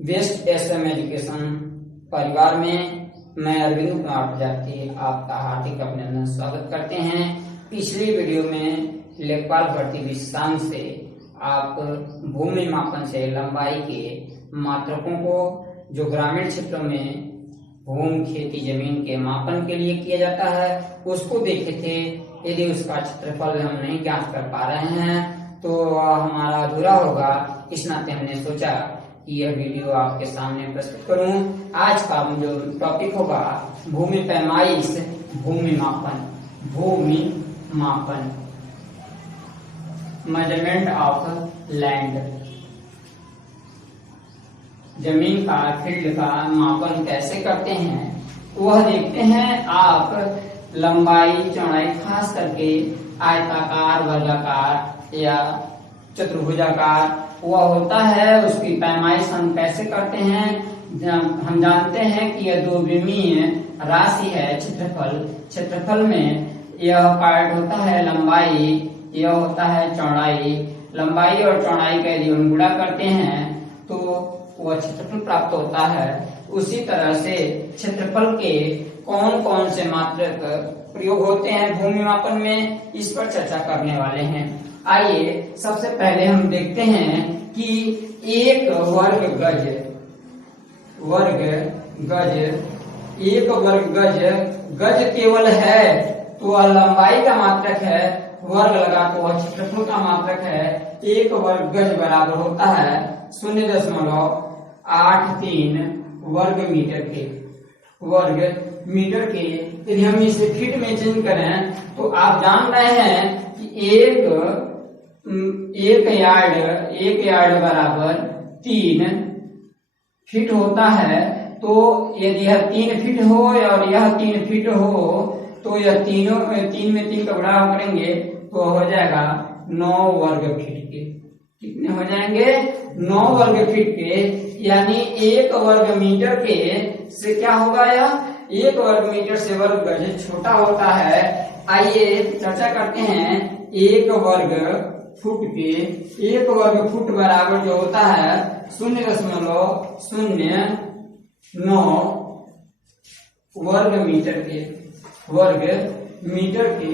Waste SM education परिवार में मैं अरविंद कुमार प्रजापति आपका हार्दिक अभिनंदन स्वागत करते हैं। पिछली वीडियो में लेखपाल भर्ती विषयांग से आप भूमि मापन से लंबाई के मात्रकों को जो ग्रामीण क्षेत्रों में भूमि खेती जमीन के मापन के लिए किया जाता है उसको देखे थे। यदि उसका क्षेत्रफल हम नहीं ज्ञात कर पा रहे हैं तो हमारा अधूरा होगा। इस नाते हमने सोचा कि यह वीडियो आपके सामने प्रस्तुत करूं। आज का जो टॉपिक होगा भूमि पैमाइश भूमि मापन मेजरमेंट ऑफ लैंड। जमीन का फील्ड का मापन कैसे करते हैं वह देखते हैं। आप लंबाई चौड़ाई खास करके आयताकार वर्गाकार या चतुर्भुजाकार वह होता है, उसकी पैमाइश हम कैसे करते हैं। हम जानते हैं कि यह दो विमीय राशि है क्षेत्रफल में यह पार्ट होता है लंबाई, यह होता है चौड़ाई। लंबाई और चौड़ाई का यदि हम गुणा करते हैं तो वह क्षेत्रफल प्राप्त होता है। उसी तरह से क्षेत्रफल के कौन कौन से मात्रक प्रयोग होते हैं भूमि मापन में, इस पर चर्चा करने वाले हैं। आइए सबसे पहले हम देखते हैं कि एक वर्ग गज केवल है तो वह लंबाई का मात्रक है, वर्ग लगा तो वह क्षेत्रफल का मात्रक है। एक वर्ग गज बराबर होता है 0.83 वर्ग मीटर के। यदि हम इसे फीट में चेंज करें तो आप जान रहे हैं कि एक यार्ड बराबर 3 फीट होता है। तो यदि यह 3 फीट हो और यह 3 फीट हो तो यह तीन में 3 का गुणा करेंगे तो हो जाएगा 9 वर्ग फीट के। कितने हो जाएंगे? 9 वर्ग फीट के। यानी 1 वर्ग मीटर के से क्या होगा, यह 1 वर्ग मीटर से वर्ग गज छोटा होता है। आइए चर्चा करते हैं 1 वर्ग फुट के। 1 वर्ग फुट बराबर जो होता है 0.09 वर्ग मीटर के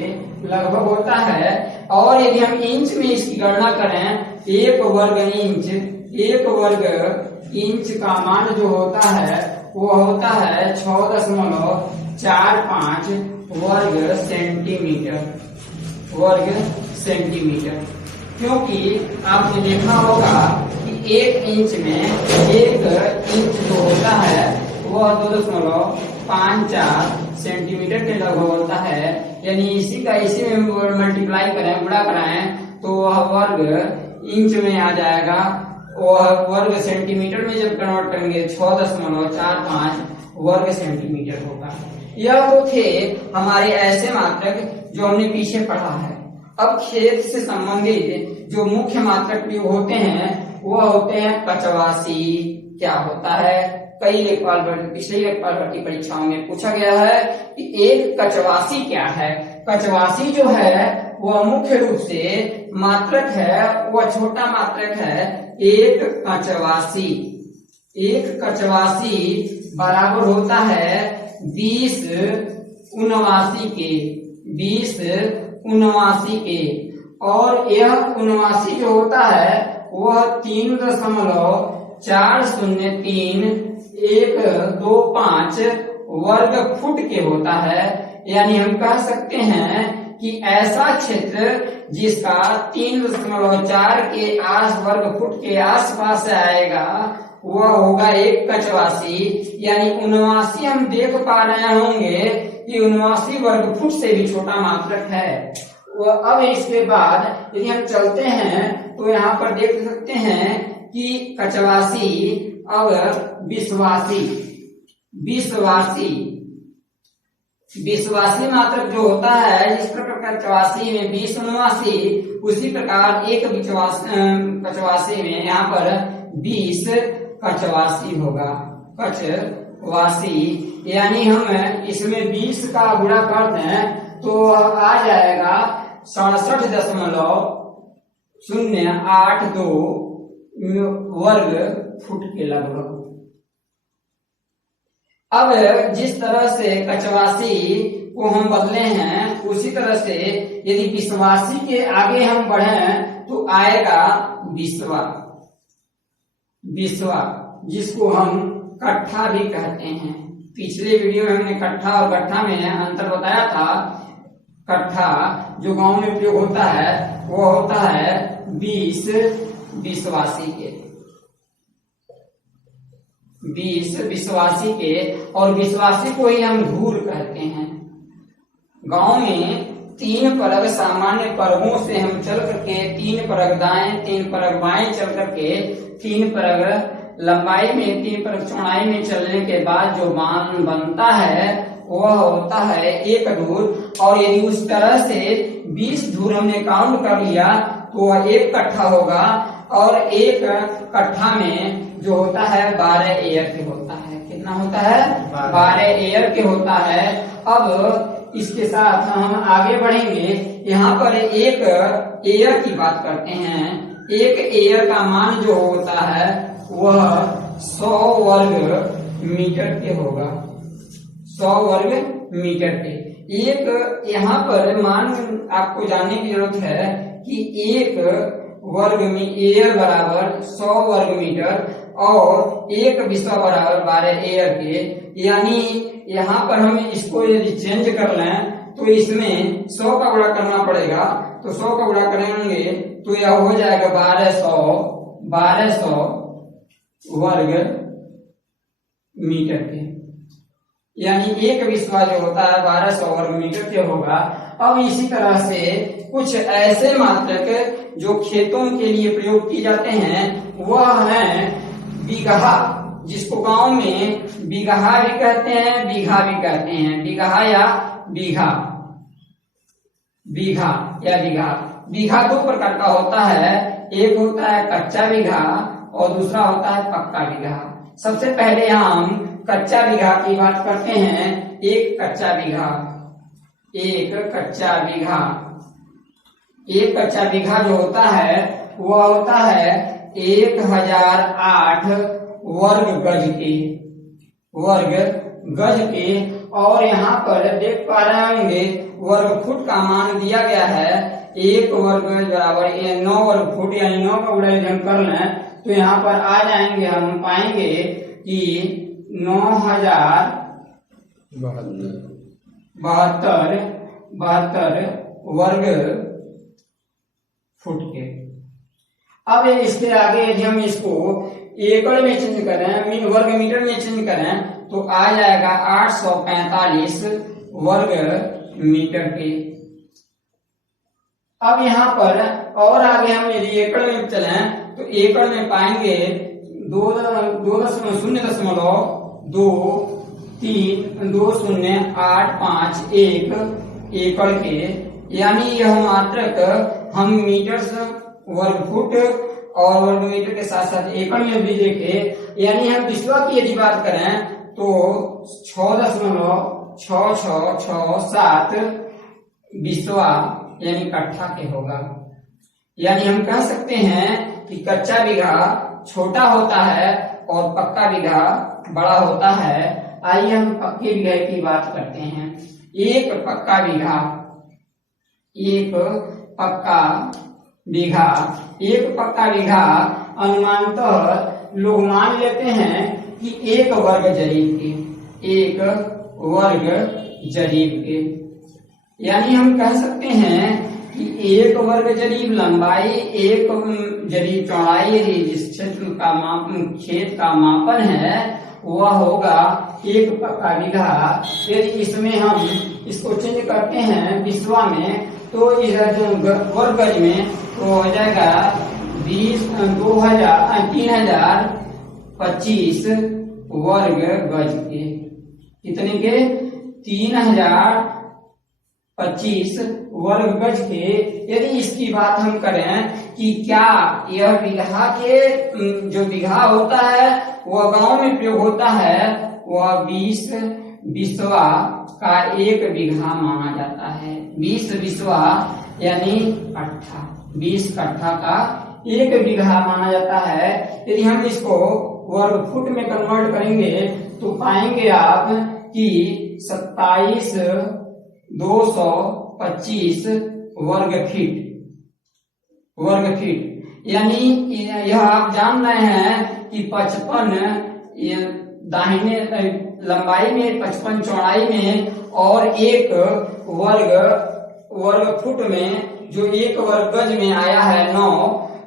लगभग होता है। और यदि हम इंच में इसकी गणना करें 1 वर्ग इंच का मान जो होता है वो होता है 6.45 वर्ग सेंटीमीटर। क्योंकि आपने देखा होगा कि 1 इंच में 1 इंच जो होता है वह 2.54 सेंटीमीटर के लगभग होता है। यानी इसी में मल्टीप्लाई करें, गुणा कराएं तो वह वर्ग इंच में आ जाएगा। वह वर्ग सेंटीमीटर में जब कन्वर्ट करेंगे 6.45 वर्ग सेंटीमीटर होगा। यह तो थे हमारे ऐसे मात्रक जो हमने पीछे पढ़ा है। अब खेत से संबंधित जो मुख्य मात्रक प्रयोग होते हैं वह होते हैं कचवासी। क्या होता है? पिछले लेखपाल भर्ती परीक्षाओं में पूछा गया है कि एक कचवासी क्या है। कचवासी जो है वह मुख्य रूप से मात्रक है, वह छोटा मात्रक है। एक कचवासी बराबर होता है 20 उनवासी के। और यह उनवासी जो होता है वह 3.403125 वर्ग फुट के होता है। यानी हम कह सकते हैं कि ऐसा क्षेत्र जिसका 3.4 के वर्ग फुट के आसपास आएगा वह होगा एक कचवासी। यानी 79 हम देख पा रहे होंगे कि 79 वर्ग फुट से भी छोटा मात्रक है। अब इसके बाद यदि हम चलते हैं तो यहाँ पर देख सकते हैं कि कचवासी अब विश्वासी मात्रक जो होता है, जिस प्रकार कचवासी में 20 79 उसी प्रकार एक कचवासी में यहाँ पर 20 कचवासी होगा। कचवासी यानी हम इसमें 20 का गुणा कर दें तो आ जाएगा 67.082 वर्ग फुट के लगभग। अब जिस तरह से कचवासी को हम बदले हैं उसी तरह से यदि बिस्वासी के आगे हम बढ़े तो आएगा बिस्वा। बिस्वा जिसको हम कट्ठा भी कहते हैं। पिछले वीडियो में हमने कट्ठा और गट्ठा में अंतर बताया था। कट्ठा जो गांव में उपयोग होता है वो होता है 20 बिस्वासी के, 20 बिस्वासी के, और बिस्वासी को ही हम धूर कहते हैं। गांव में 3 परग सामान्य परगों से हम चल करके 3 परग दाएं 3 परग बाएं चल करके 3 परग लंबाई में 3 परग चौड़ाई में चलने के बाद जो मान बनता है वह होता है 1 धूर। और यदि उस तरह से 20 धूर हमने काउंट कर लिया तो वह 1 कट्ठा होगा। और 1 कट्ठा में जो होता है 12 एयर के होता है। कितना होता है? 12 एयर के होता है। अब इसके साथ हम आगे बढ़ेंगे। यहाँ पर 1 एयर की बात करते हैं। 1 एयर का मान जो होता है वह 100 वर्ग मीटर के होगा, 100 वर्ग मीटर के। एक यहाँ पर मान आपको जानने की जरूरत है कि 1 वर्ग में एयर बराबर 100 वर्ग मीटर और 1 बिस्वा बराबर 12 एयर के। यानी यहाँ पर हम इसको यदि चेंज कर लें तो इसमें 100 का गुणा करना पड़ेगा। तो 100 का गुणा करेंगे तो यह हो जाएगा 1200 वर्ग मीटर के। यानी 1 बिस्वा जो होता है 1200 वर्ग मीटर के होगा। अब इसी तरह से कुछ ऐसे मात्रक जो खेतों के लिए प्रयोग किए जाते हैं वह है बीघा, जिसको गांव में बीघा भी कहते हैं बीघा भी कहते हैं। बीघा या बीघा, बीघा या बीघा। बीघा 2 प्रकार का होता है। एक होता है कच्चा बीघा और दूसरा होता है पक्का बीघा। सबसे पहले हम कच्चा बीघा की बात करते हैं। एक कच्चा बीघा, एक कच्चा बीघा, एक कच्चा बीघा जो होता है वह होता है 1008 वर्ग गज के, वर्ग गज के। और यहाँ पर देख पा रहे होंगे वर्ग फुट का मान दिया गया है। 1 वर्ग गज बराबर 9 वर्ग फुट, यानी 9 का गुणा यदि हम कर लें तो यहाँ पर आ जाएंगे, हम पाएंगे कि 9072 वर्ग फुट के। अब इसके आगे यदि हम इसको एकड़ में चेंज करें, वर्ग मीटर में चेंज करें तो आ जाएगा 845 वर्ग मीटर के। अब यहाँ पर और आगे हम यदि एकड़ में चलें तो एकड़ में पाएंगे 2.2085 एकड़ के। यानी यह मात्रक हम मीटर वर्ग फुट और वर्ग मीटर के साथ साथ एकड़ में भी देखे। यानी हम बिस्वा की यदि बात करें तो 6.6667 बिस्वा यानी कट्ठा के होगा। यानी हम कह सकते हैं कि कच्चा बीघा छोटा होता है और पक्का बीघा बड़ा होता है। आइए हम पक्के बीघा की बात करते हैं। एक पक्का बीघा, एक पक्का बीघा, एक पक्का बीघा अनुमानतः लोग मान लेते हैं कि 1 वर्ग जरीब के, 1 वर्ग जरीब के। यानी हम कह सकते हैं कि 1 वर्ग जरीब लंबाई, 1 जरीब चौड़ाई, जिस क्षेत्र का खेत का मापन है वह होगा 1 पक्का बीघा। यदि इसमें हम इसको चेंज करते हैं बिस्वा में तो इधर जो वर्ग गज में तो हो जाएगा 3025 वर्ग गज के। कितने के? 3025 वर्ग गज के। यदि इसकी बात हम करें कि क्या यह बीघा के जो बीघा होता है वह गांव में प्रयोग होता है, वह 20 बिस्वा का 1 बीघा माना जाता है। 20 बिस्वा यानी कट्ठा, 20 कट्ठा का 1 बीघा माना जाता है। यदि हम इसको वर्ग फुट में कन्वर्ट करेंगे तो पाएंगे आप कि 27,225 वर्ग फीट। यानी यह आप जान रहे हैं कि 55 दाहिने लंबाई में, 55 चौड़ाई में और 1 वर्ग फुट में, जो 1 वर्ग गज में आया है 9,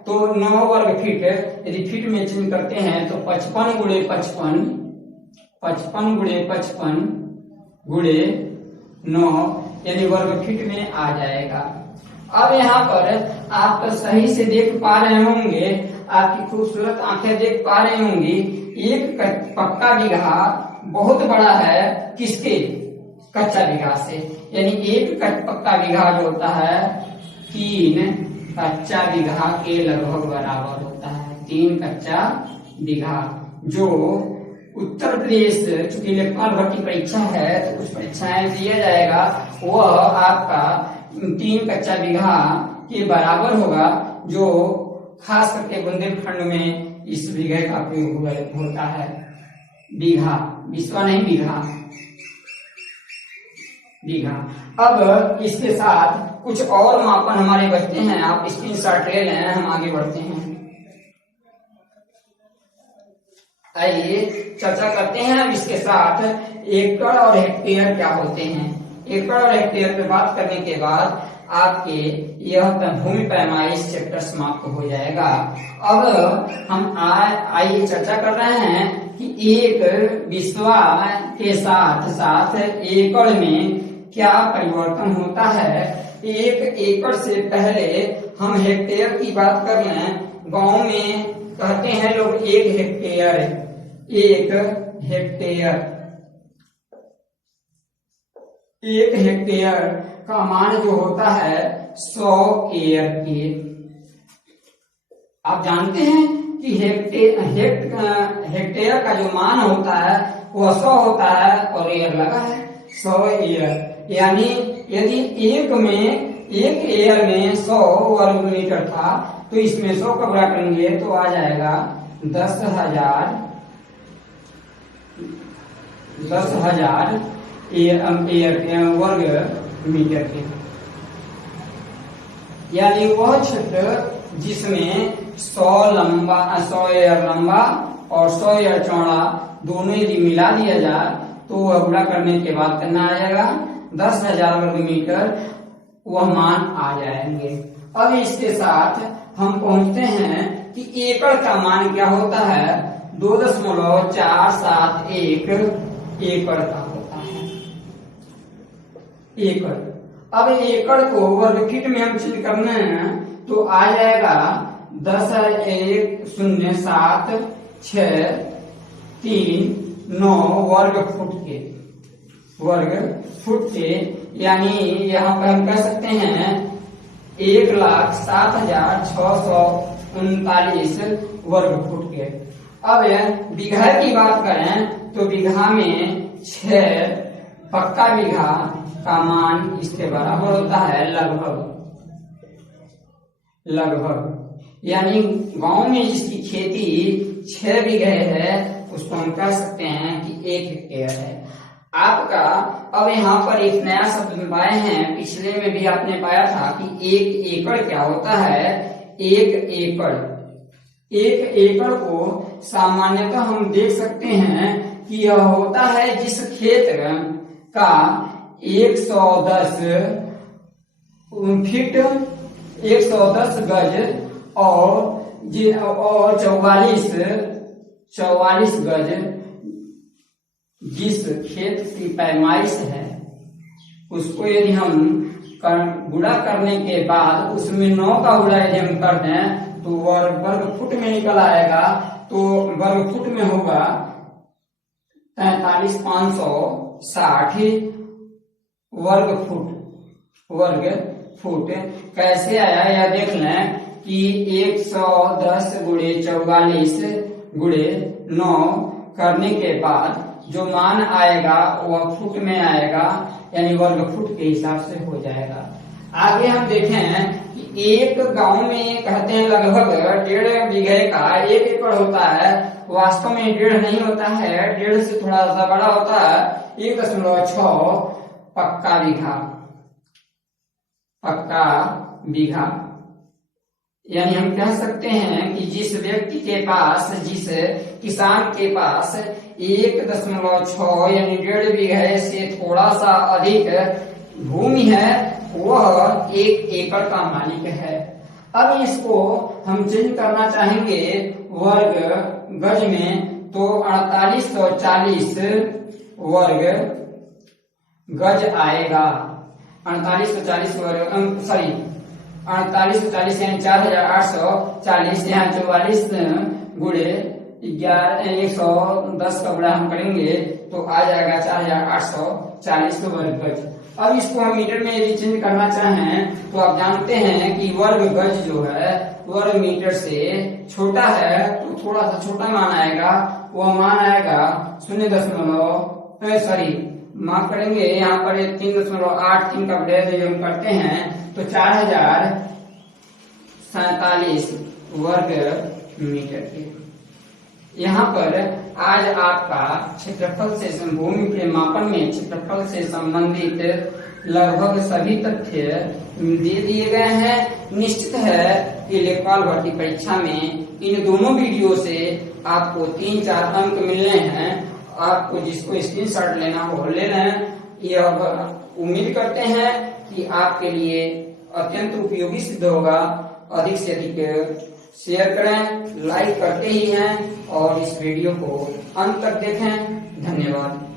तो 9 वर्ग फीट। यदि फीट में चेंज करते हैं तो 55 गुणे 55 गुणे 9 यानी वर्ग फीट में आ जाएगा। अब यहाँ पर आप सही से देख पा रहे होंगे, आपकी खूबसूरत आंखें देख पा रही होंगी, 1 पक्का बीघा बहुत बड़ा है किसके? कच्चा बीघा से। यानी 1 पक्का बीघा जो होता है 3 कच्चा बीघा के लगभग बराबर होता है। 3 कच्चा बीघा, जो उत्तर प्रदेश चूंकि लेखपाल भर्ती परीक्षा है तो कुछ परीक्षाएं दिया जाएगा, वह आपका 3 कच्चा बीघा के बराबर होगा, जो खास करके बुंदेलखंड में इस बीघे का प्रयोग होता है। बीघा, विस्वा नहीं, बीघा। अब इसके साथ कुछ और मापन हमारे बचते हैं, आप स्क्रीनशॉट ले लें, हम आगे बढ़ते हैं। आइए चर्चा करते हैं अब इसके साथ एकड़ और हेक्टेयर क्या होते हैं। एकड़ और हेक्टेयर पे बात करने के बाद आपके यह भूमि पैमाइश चैप्टर समाप्त हो जाएगा। अब हम आइए चर्चा कर रहे हैं कि एक बिस्वा के साथ साथ एकड़ में क्या परिवर्तन होता है। 1 एकड़ से पहले हम हेक्टेयर की बात कर लें। गांव में कहते हैं लोग 1 हेक्टेयर। 1 हेक्टेयर का मान जो होता है 100 एयर के। आप जानते हैं कि हेक्टेयर का जो मान होता है वह 100 होता है और एयर लगा है 100 एयर। यानी यदि एक एयर में 100 वर्ग मीटर था तो इसमें 100 का गुणा करेंगे तो आ जाएगा 10,000 एयर के वर्ग मीटर के। यानी वह क्षेत्र जिसमें 100 एयर लंबा और 100 एयर चौड़ा दोनों यदि मिला दिया जाए तो वह गुणा करने के बाद कितना आ जाएगा 10,000 वर्ग मीटर, वह मान आ जाएंगे। अब इसके साथ हम पहुंचते हैं कि एकड़ का मान क्या होता है। 2.471 एकड़ का होता है एकड़। अब एकड़ को वर्ग फीट में हम चेंज करना है तो आ जाएगा 10,107,639 वर्ग फुट के। यानी यहाँ पर हम कह सकते हैं 1,07,639 वर्ग फुट के। अब बीघा की बात करें तो बीघा में 6 पक्का बीघा का मान इसके बराबर होता है लगभग। यानी गांव में जिसकी खेती 6 बीघे है उसको हम कह सकते हैं कि 1 हेक्टेयर है आपका। अब यहाँ पर एक नया शब्द पाए हैं, पिछले में भी आपने पाया था कि 1 एकड़ क्या होता है। 1 एकड़ को सामान्यतः हम देख सकते हैं कि यह होता है जिस क्षेत्र का 110 फीट 110 गज और 44 गज जिस क्षेत्र की पैमाइश है उसको यदि हम गुणा करने के बाद उसमें 9 का गुणा यदि हम कर दें तो वर्ग फुट में निकल आएगा। तो वर्ग फुट में होगा 43,560 वर्ग फुट। कैसे आया यह देख लें कि 110 गुणे 44 गुणे 9 करने के बाद जो मान आएगा वह फुट में आएगा, यानी वर्ग फुट के हिसाब से हो जाएगा। आगे हम देखें कि एक गांव में कहते हैं लगभग 1.5 बीघे का 1 एकड़ होता है। वास्तव में 1.5 नहीं होता है, 1.5 से थोड़ा सा बड़ा होता है। 1.6 पक्का बीघा। यानी हम कह सकते हैं कि जिस व्यक्ति के पास, जिस किसान के पास 1.6 यानी 1.5 बीघे से थोड़ा सा अधिक भूमि है, वह 1 एकड़ का मालिक है। अब इसको हम चेंज करना चाहेंगे वर्ग गज में, तो 4840 वर्ग गज आएगा। 4840 वर्ग, सॉरी 4840 यानी 4840, यहाँ 44 गुणे 110 का गुणा हम करेंगे तो आ जाएगा 4840 वर्ग गज। अब इसको हम मीटर में यदि चेंज करना चाहें तो आप जानते हैं कि वर्ग गज जो है वर्ग मीटर से छोटा है, तो थोड़ा सा छोटा मान आएगा, वो मान आएगा 0. सॉरी माफ करेंगे, यहाँ पर 3.83 का प्रयोग हम करते हैं तो 4047 वर्ग मीटर के। यहाँ पर आज आपका क्षेत्रफल से, भूमि के मापन में क्षेत्रफल से संबंधित लगभग सभी तथ्य दे दिए गए हैं। निश्चित है कि लेखपाल भर्ती परीक्षा में इन दोनों वीडियो से आपको 3-4 अंक मिलने हैं। आपको जिसको स्क्रीनशॉट लेना हो ले लें। यह उम्मीद करते हैं कि आपके लिए अत्यंत उपयोगी सिद्ध होगा। अधिक से अधिक शेयर करें, लाइक करते ही हैं और इस वीडियो को अंत तक देखें। धन्यवाद।